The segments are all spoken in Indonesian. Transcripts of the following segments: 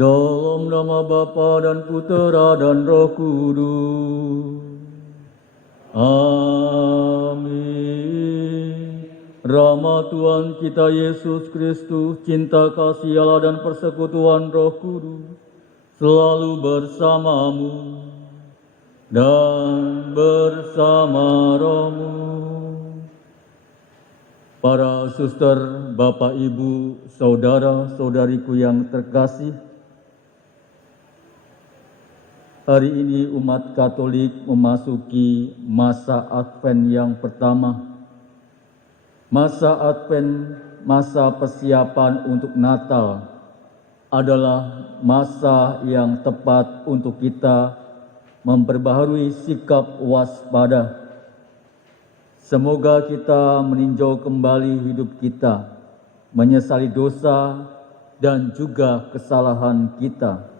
Dalam nama Bapa dan Putera dan Roh Kudus. Amin. Rahmat Tuhan kita Yesus Kristus, cinta kasih Allah dan persekutuan Roh Kudus selalu bersamamu dan bersama rohmu. Para suster, Bapak, Ibu, saudara-saudariku yang terkasih, hari ini umat Katolik memasuki masa Advent yang pertama. Masa Advent, masa persiapan untuk Natal, adalah masa yang tepat untuk kita memperbaharui sikap waspada. Semoga kita meninjau kembali hidup kita, menyesali dosa dan juga kesalahan kita,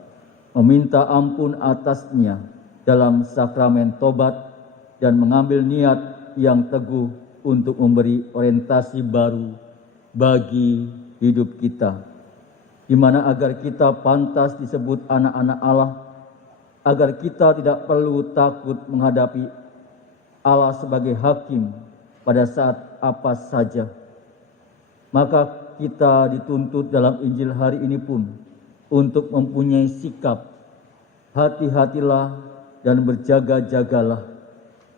meminta ampun atasnya dalam sakramen tobat dan mengambil niat yang teguh untuk memberi orientasi baru bagi hidup kita, di mana agar kita pantas disebut anak-anak Allah, agar kita tidak perlu takut menghadapi Allah sebagai hakim pada saat apa saja. Maka kita dituntut dalam Injil hari ini pun untuk mempunyai sikap hati-hatilah dan berjaga-jagalah,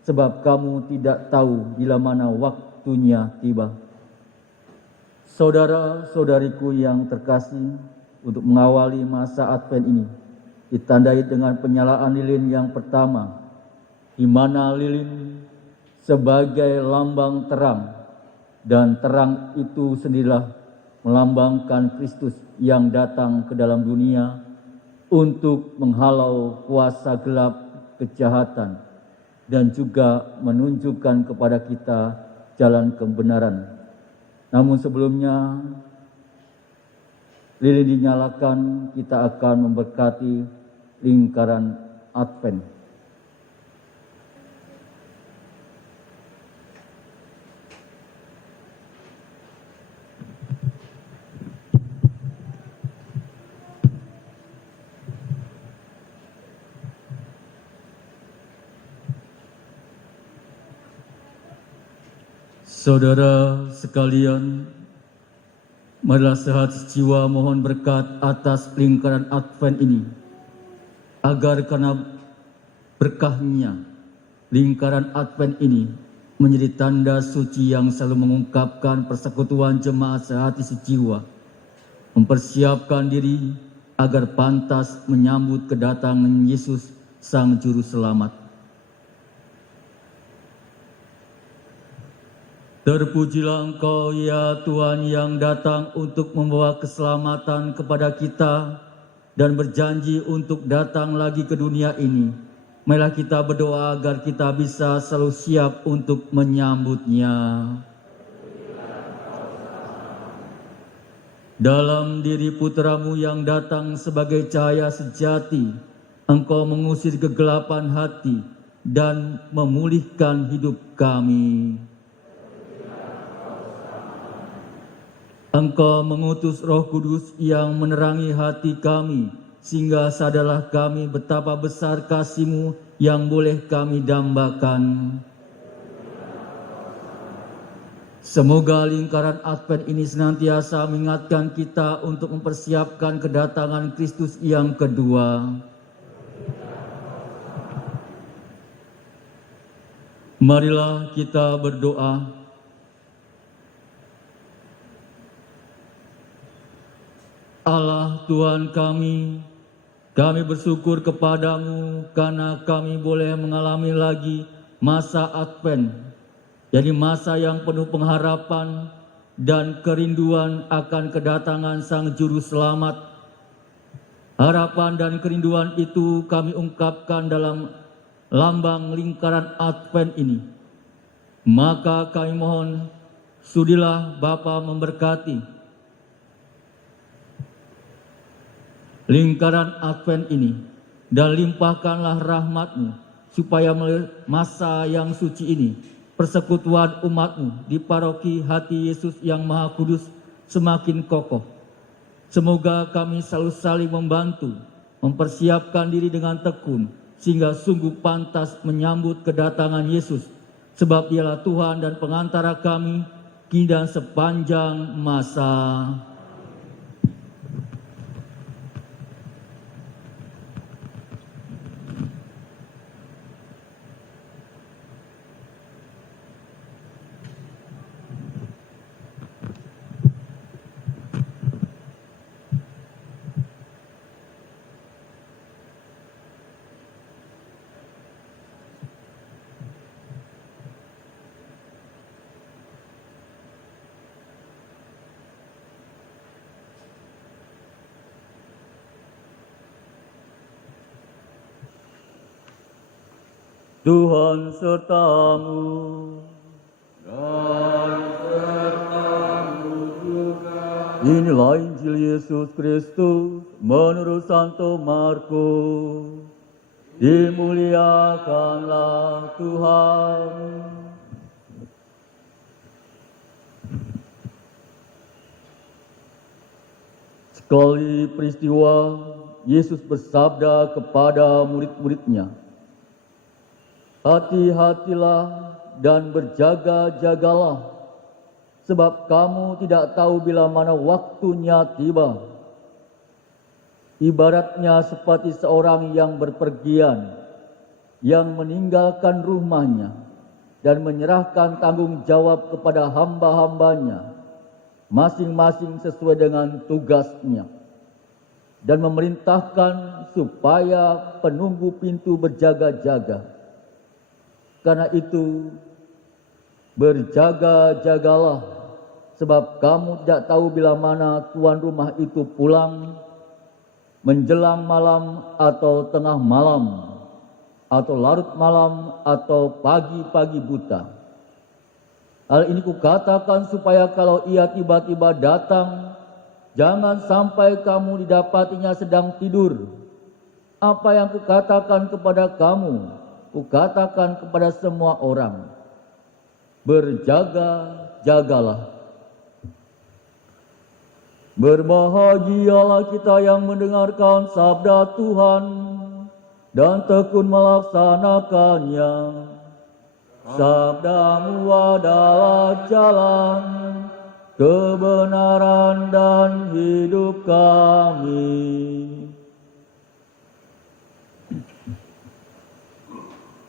sebab kamu tidak tahu bila mana waktunya tiba. Saudara-saudariku yang terkasih, untuk mengawali masa Advent ini ditandai dengan penyalaan lilin yang pertama, di mana lilin sebagai lambang terang, dan terang itu sendirilah melambangkan Kristus yang datang ke dalam dunia untuk menghalau kuasa gelap kejahatan dan juga menunjukkan kepada kita jalan kebenaran. Namun sebelumnya lilin dinyalakan, kita akan memberkati lingkaran Advent. Saudara sekalian, marilah sehat jiwa mohon berkat atas lingkaran Advent ini, agar karena berkahnya lingkaran Advent ini menjadi tanda suci yang selalu mengungkapkan persekutuan jemaat sehati sejiwa, mempersiapkan diri agar pantas menyambut kedatangan Yesus Sang Juru Selamat. Terpujilah Engkau ya Tuhan yang datang untuk membawa keselamatan kepada kita dan berjanji untuk datang lagi ke dunia ini. Marilah kita berdoa agar kita bisa selalu siap untuk menyambutnya. Dalam diri putramu yang datang sebagai cahaya sejati, Engkau mengusir kegelapan hati dan memulihkan hidup kami. Engkau mengutus Roh Kudus yang menerangi hati kami, sehingga sadarlah kami betapa besar kasih-Mu yang boleh kami dambakan. Semoga lingkaran Advent ini senantiasa mengingatkan kita untuk mempersiapkan kedatangan Kristus yang kedua. Marilah kita berdoa. Allah Tuhan kami bersyukur kepadamu karena kami boleh mengalami lagi masa Advent, jadi masa yang penuh pengharapan dan kerinduan akan kedatangan Sang Juru Selamat. Harapan dan kerinduan itu kami ungkapkan dalam lambang lingkaran Advent ini. Maka kami mohon, sudilah Bapa memberkati lingkaran Advent ini, dan limpahkanlah rahmat-Mu, supaya melalui masa yang suci ini, persekutuan umat-Mu di paroki hati Yesus yang Maha Kudus semakin kokoh, Semoga kami selalu saling membantu, mempersiapkan diri dengan tekun, sehingga sungguh pantas menyambut kedatangan Yesus, sebab Dialah Tuhan dan pengantara kami kini dan sepanjang masa. Tuhan sertamu dan sertamu juga. Inilah Injil Yesus Kristus menurut Santo Markus. Dimuliakanlah Tuhan. Sekali peristiwa, Yesus bersabda kepada murid-muridnya, "Hati-hatilah dan berjaga-jagalah, sebab kamu tidak tahu bila mana waktunya tiba. Ibaratnya seperti seorang yang berpergian, yang meninggalkan rumahnya dan menyerahkan tanggung jawab kepada hamba-hambanya, masing-masing sesuai dengan tugasnya, dan memerintahkan supaya penunggu pintu berjaga-jaga. Karena itu, berjaga-jagalah, sebab kamu tidak tahu bila mana tuan rumah itu pulang, menjelang malam atau tengah malam, atau larut malam atau pagi-pagi buta. Hal ini kukatakan supaya kalau ia tiba-tiba datang, jangan sampai kamu didapatinya sedang tidur. Apa yang kukatakan kepada kamu, kukatakan kepada semua orang, berjaga-jagalah. Berbahagialah kita yang mendengarkan sabda Tuhan dan tekun melaksanakannya. Sabdamu adalah jalan, kebenaran dan hidup kami.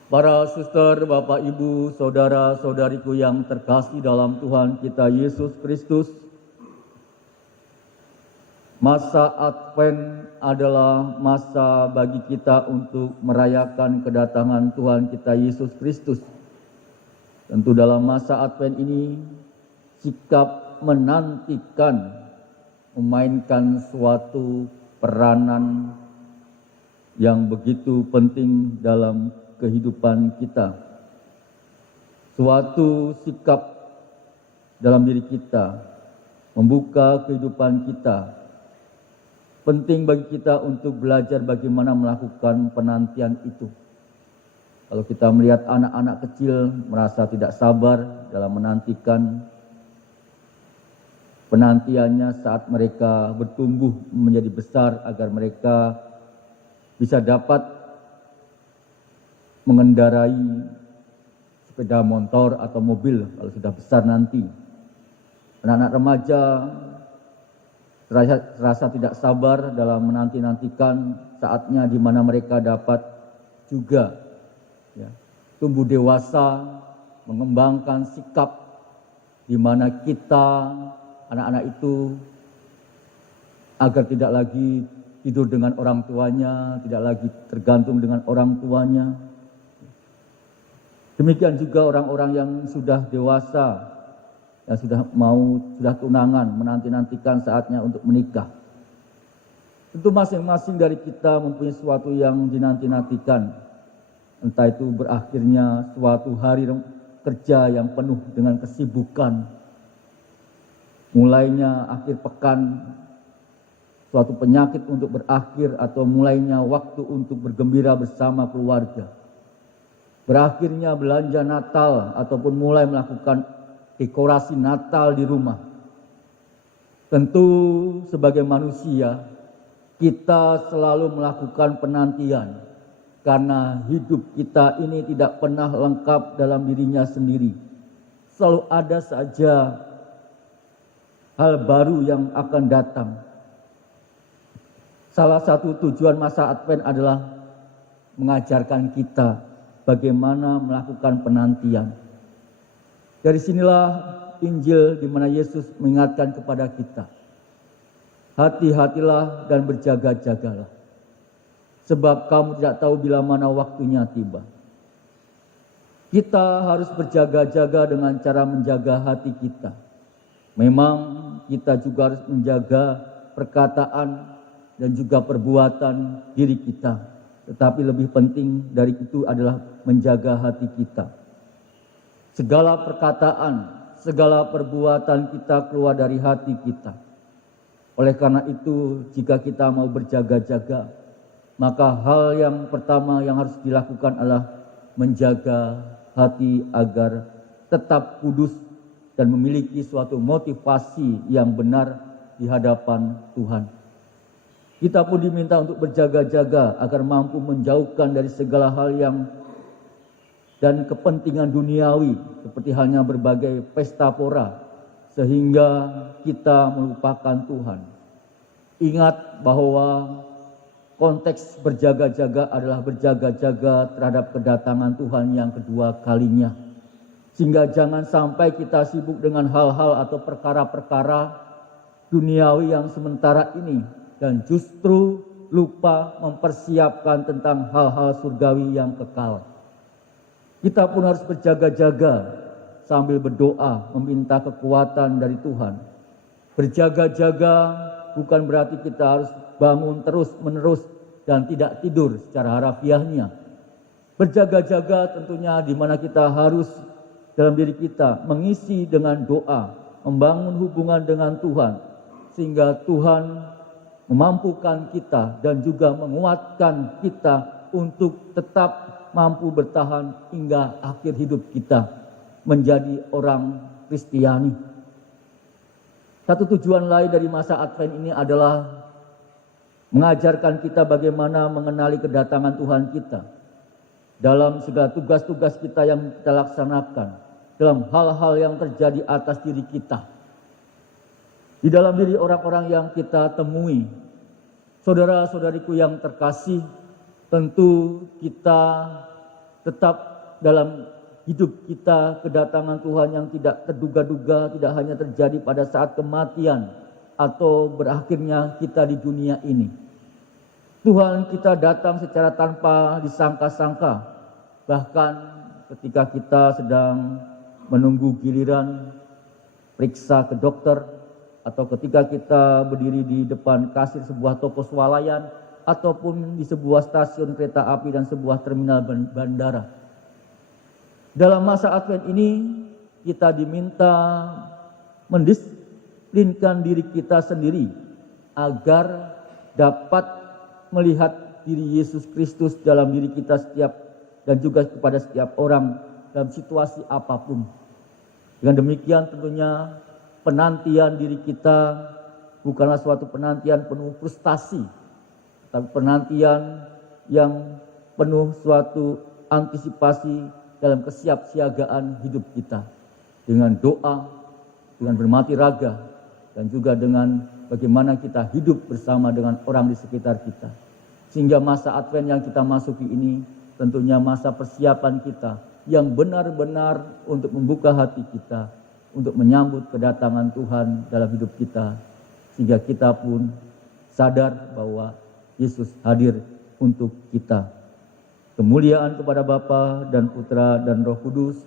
Para suster, Bapak, Ibu, saudara-saudariku yang terkasih dalam Tuhan kita Yesus Kristus, masa Advent adalah masa bagi kita untuk merayakan kedatangan Tuhan kita Yesus Kristus. Tentu dalam masa Advent ini, sikap menantikan memainkan suatu peranan yang begitu penting dalam kehidupan kita. Suatu sikap dalam diri kita, membuka kehidupan kita. Penting bagi kita untuk belajar bagaimana melakukan penantian itu. Kalau kita melihat anak-anak kecil merasa tidak sabar dalam menantikan penantiannya saat mereka bertumbuh menjadi besar agar mereka bisa dapat mengendarai sepeda motor atau mobil kalau sudah besar nanti. Anak-anak remaja terasa tidak sabar dalam menanti-nantikan saatnya di mana mereka dapat juga tumbuh dewasa, mengembangkan sikap di mana kita, anak-anak itu, agar tidak lagi tidur dengan orang tuanya, tidak lagi tergantung dengan orang tuanya. Demikian juga orang-orang yang sudah dewasa, yang sudah tunangan, menanti-nantikan saatnya untuk menikah. Tentu masing-masing dari kita mempunyai sesuatu yang dinanti-nantikan. Entah itu berakhirnya suatu hari kerja yang penuh dengan kesibukan. Mulainya akhir pekan, suatu penyakit untuk berakhir, atau mulainya waktu untuk bergembira bersama keluarga. Berakhirnya belanja Natal ataupun mulai melakukan dekorasi Natal di rumah. Tentu sebagai manusia kita selalu melakukan penantian karena hidup kita ini tidak pernah lengkap dalam dirinya sendiri. Selalu ada saja hal baru yang akan datang. Salah satu tujuan masa Advent adalah mengajarkan kita bagaimana melakukan penantian. Dari sinilah Injil di mana Yesus mengingatkan kepada kita, hati-hatilah dan berjaga-jagalah, sebab kamu tidak tahu bila mana waktunya tiba. Kita harus berjaga-jaga dengan cara menjaga hati kita. Memang kita juga harus menjaga perkataan dan juga perbuatan diri kita. Tetapi lebih penting dari itu adalah menjaga hati kita. Segala perkataan, segala perbuatan kita keluar dari hati kita. Oleh karena itu, jika kita mau berjaga-jaga, maka hal yang pertama yang harus dilakukan adalah menjaga hati agar tetap kudus dan memiliki suatu motivasi yang benar di hadapan Tuhan. Kita pun diminta untuk berjaga-jaga agar mampu menjauhkan dari segala hal yang dan kepentingan duniawi seperti halnya berbagai pesta pora sehingga kita melupakan Tuhan. Ingat bahwa konteks berjaga-jaga adalah berjaga-jaga terhadap kedatangan Tuhan yang kedua kalinya. Sehingga jangan sampai kita sibuk dengan hal-hal atau perkara-perkara duniawi yang sementara ini dan justru lupa mempersiapkan tentang hal-hal surgawi yang kekal. Kita pun harus berjaga-jaga sambil berdoa meminta kekuatan dari Tuhan. Berjaga-jaga bukan berarti kita harus bangun terus-menerus dan tidak tidur secara harafiahnya. Berjaga-jaga tentunya di mana kita harus dalam diri kita mengisi dengan doa, membangun hubungan dengan Tuhan sehingga Tuhan memampukan kita dan juga menguatkan kita untuk tetap mampu bertahan hingga akhir hidup kita menjadi orang Kristiani. Satu tujuan lain dari masa Advent ini adalah mengajarkan kita bagaimana mengenali kedatangan Tuhan kita dalam segala tugas-tugas kita yang kita laksanakan, dalam hal-hal yang terjadi atas diri kita, di dalam diri orang-orang yang kita temui. Saudara-saudariku yang terkasih, tentu kita tetap dalam hidup kita kedatangan Tuhan yang tidak terduga-duga, tidak hanya terjadi pada saat kematian atau berakhirnya kita di dunia ini. Tuhan kita datang secara tanpa disangka-sangka, bahkan ketika kita sedang menunggu giliran periksa ke dokter, atau ketika kita berdiri di depan kasir sebuah toko swalayan, ataupun di sebuah stasiun kereta api dan sebuah terminal bandara. Dalam masa Advent ini kita diminta mendisiplinkan diri kita sendiri agar dapat melihat diri Yesus Kristus dalam diri kita setiap dan juga kepada setiap orang dalam situasi apapun. Dengan demikian tentunya penantian diri kita bukanlah suatu penantian penuh frustasi, tapi penantian yang penuh suatu antisipasi dalam kesiapsiagaan hidup kita. Dengan doa, dengan bermati raga, dan juga dengan bagaimana kita hidup bersama dengan orang di sekitar kita. Sehingga masa Advent yang kita masuki ini tentunya masa persiapan kita yang benar-benar untuk membuka hati kita, untuk menyambut kedatangan Tuhan dalam hidup kita. Sehingga kita pun sadar bahwa Yesus hadir untuk kita. Kemuliaan kepada Bapa dan Putra dan Roh Kudus,